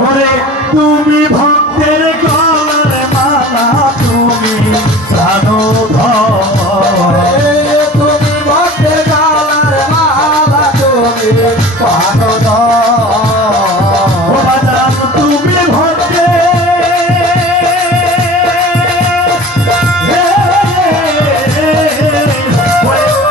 ওরে তুমি ভক্তের গলার মালা তুমি প্রাণধর তুমি ভক্তের গলার মালা তুমি প্রাণধর ও বাজান তুমি ভক্তের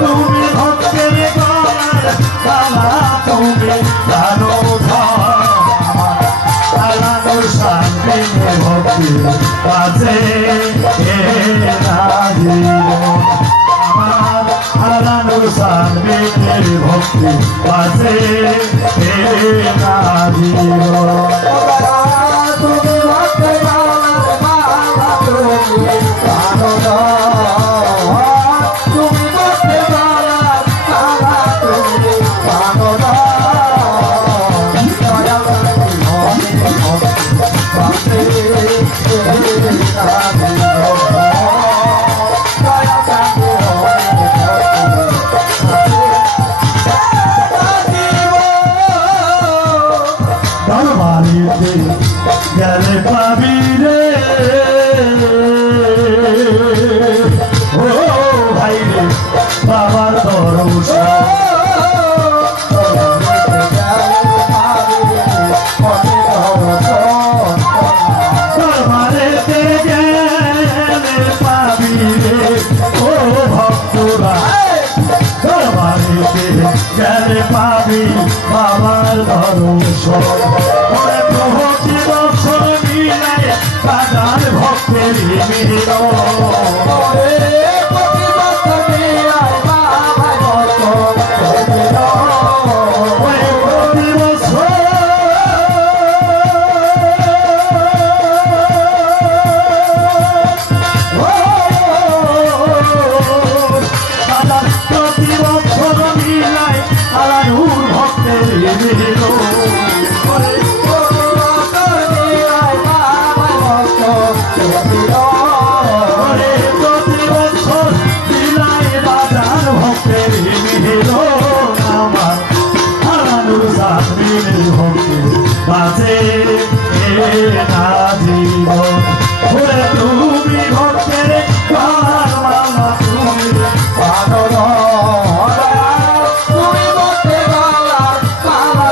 তুমি ভক্তের গলার মালা তুমি প্রাণধর শান্তি ভক্তি কাছে আমার হারানোর শান্তির ভক্তি কাছে তুমি ভক্তের গলার মালা তুমি প্রাণধর তুমি ভক্তের গলার মালা তুমি প্রাণধর দরবারিতে গেলে পাবি রে ও ভাই রে বাবার দরবার দরবারেতে গেলে পাবি রে ও ভক্তরা দরবারেতে গেলে পাবি বাবার দরবার ওরে প্রভৃতি বছর মিলায় বাজার ভক্তের মিল তুমি ভক্তের গলার মালা তুমি তুমি ভক্তের গলার মালা তুমি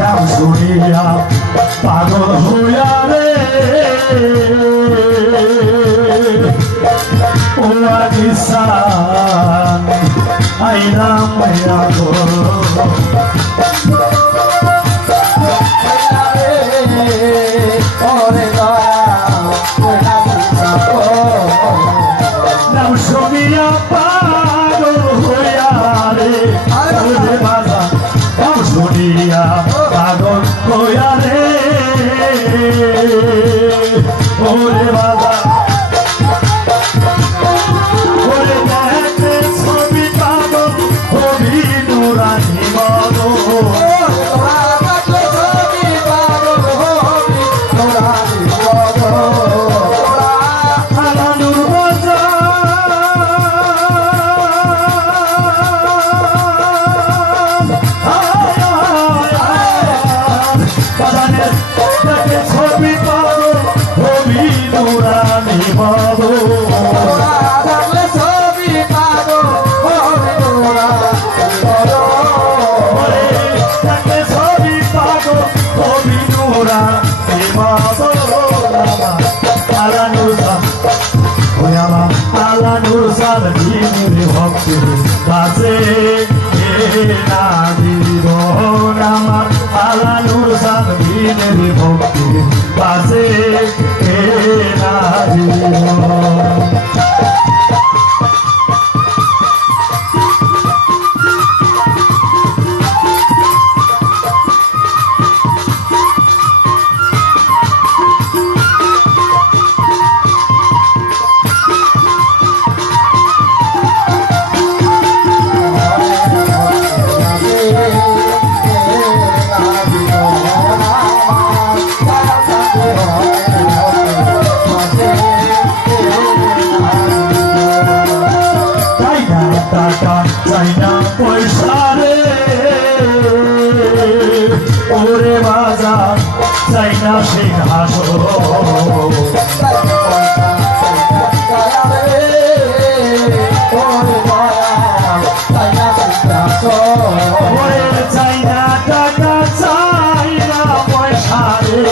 নাম শুনিয়া পাগল হইয়া রে ও আদিসান আইরাম গো নাম শুনিয়া পাগল হইয়া রে বাজা নাম শুনিয়া পাগল হইয়া রে ওরে বাবা ওরে দেখে ছবি পাগল হবি নুরানি বলো আলানুর বাজার দেখে ছবি পাগল হবি নুরানি বলো ভক্তের কাছে না দিব আমার আলানুর সামনের ভক্তির কাছে না দিব ওরে বাজার চাই না সিংহাসন ওরে চাই না টাকা চাই না পয়সা রে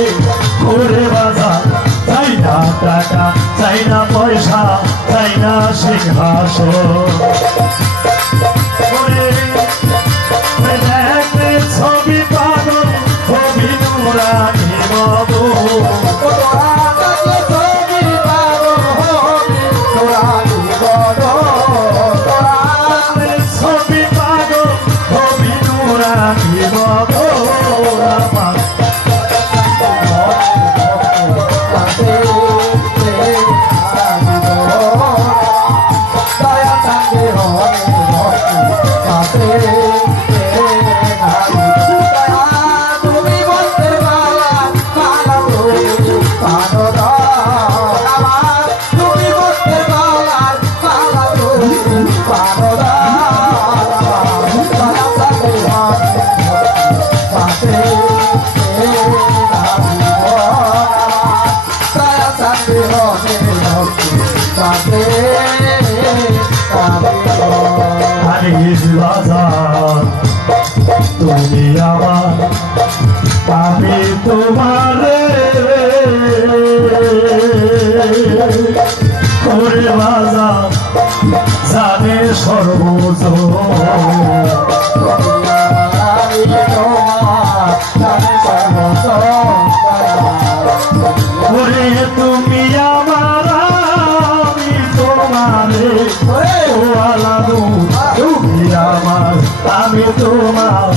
ওরে বাজার চাই না টাকা চাই না পয়সা চাই না সিংহাসন ওরে দেখলে ছবি পাগল ছবি নুরানি বাবু ছবি পাগল ছবি নুরানি বাবু আমার বাজার তুমি আমার আমি তোমারে করে বাজার জানে সর্বোচ্চ ওরে তুমি আমার আমি তোমারে ও আলাদু তুমি আমার আমি তোমার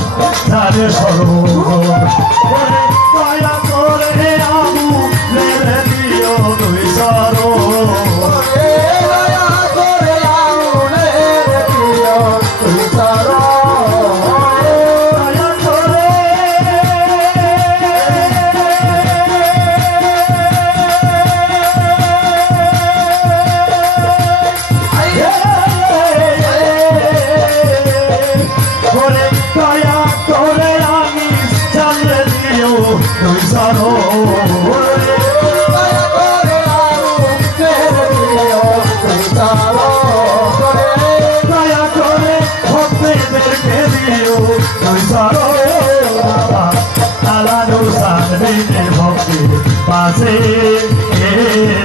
জানে সর্বোচ্চ ওরে দয়া করে আবু মেরে দিও দুই সরো দয়া করে ভক্তদেরকে দিও আলাদু সামনের ভক্তি পাশে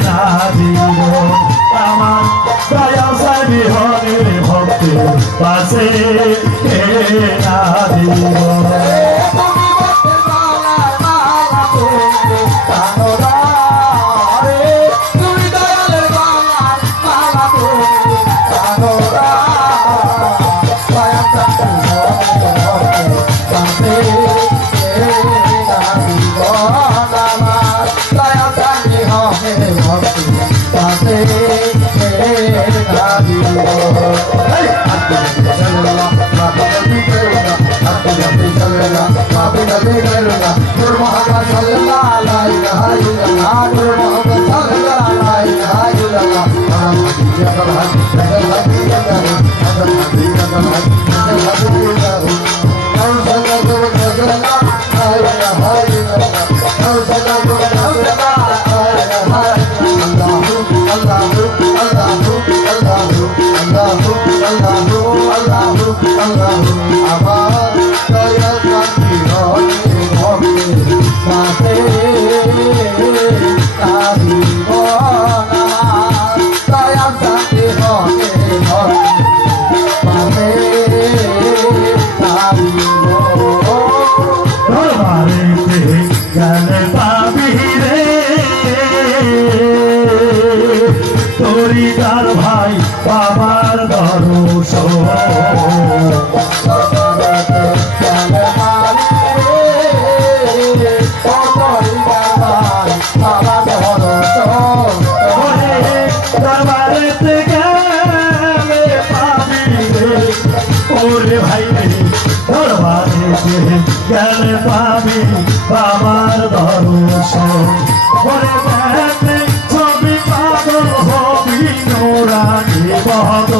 না দিব আমার দয়া সাবি হনের ভক্তি পাশে না দিব তরিকার ভাই বাবার দর্শন দরবারেতে গেলে পাবি রে ওরে ভাই রে দরবারেতে গেলে পাবি বাবার দর্শন ওরে দেখলে ছবি পাগল হবি নোরানি বহদ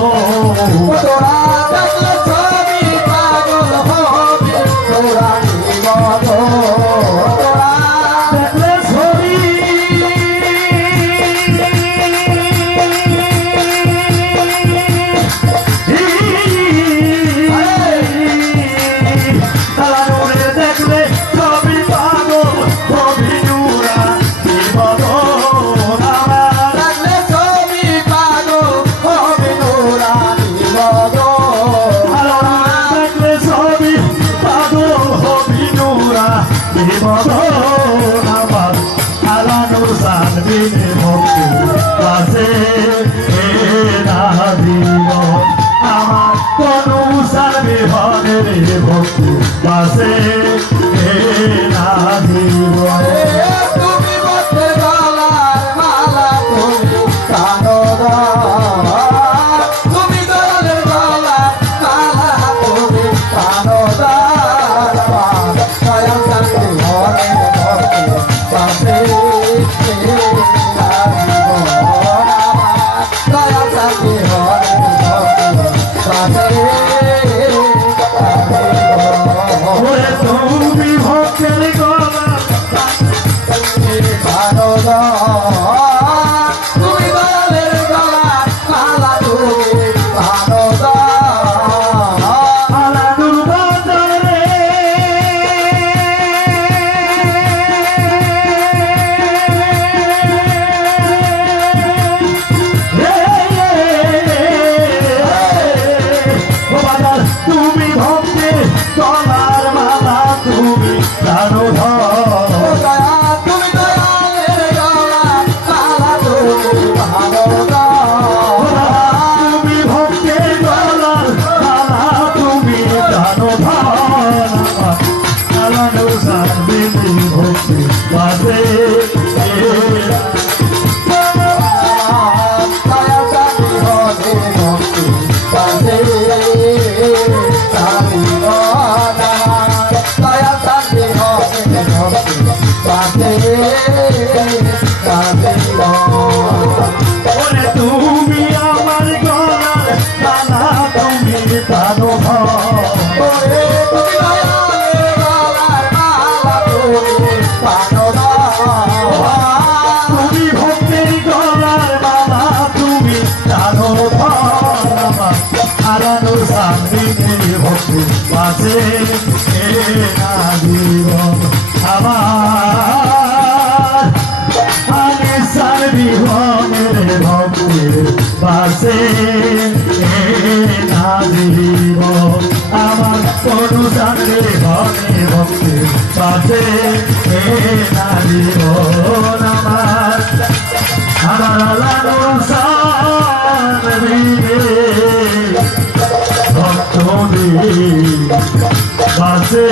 বিমোদন আমার আলানুর সানবিনে ভক্তি বাসে না জীবন আমার কোনো সানবিহনের ভক্তি বাসে না জীবন তুমি মধ্যে গলার মালা তুমি কানো তুমি দলের গলার মালা তুমি কানো দয়া শান্তি হরে ভক্তি পাশে দয়া শান্তি হরে ভক্তি পাশে ওরে তুমি ভক্তের গলা তুমি দলের গলার মালা তুমি কানো আলানুর বাজারে বাজার তুমি ভক্তে গলার মালা তুমি জানো দয়া তুমি দয়ালের গলার মালা তুমি কানো তুমি ভক্তে গলার মালা তুমি জানো আলানুর সানবিনি ভক্তি বাজে দয়া শান্তি হরে ভক্তি পাশে দয়া শান্তি হরে ভক্তি পাশে ওরে তুমি আমার গলার মালা তুমি জানো ওরে তুমি দয়ালের গলার মালা তুমি কানো তুমি ভক্তের গলার মালা তুমি জানো হারানো সামনে ভক্তি পাশে না জীবন আমার আমি সার্বিহনের ভক্তের পাশে না জীবন আমার কোনো জানলে ভনে ভক্তের পাশে না জীবন আমার আলানুর সানবিনে ভক্তদের বাসে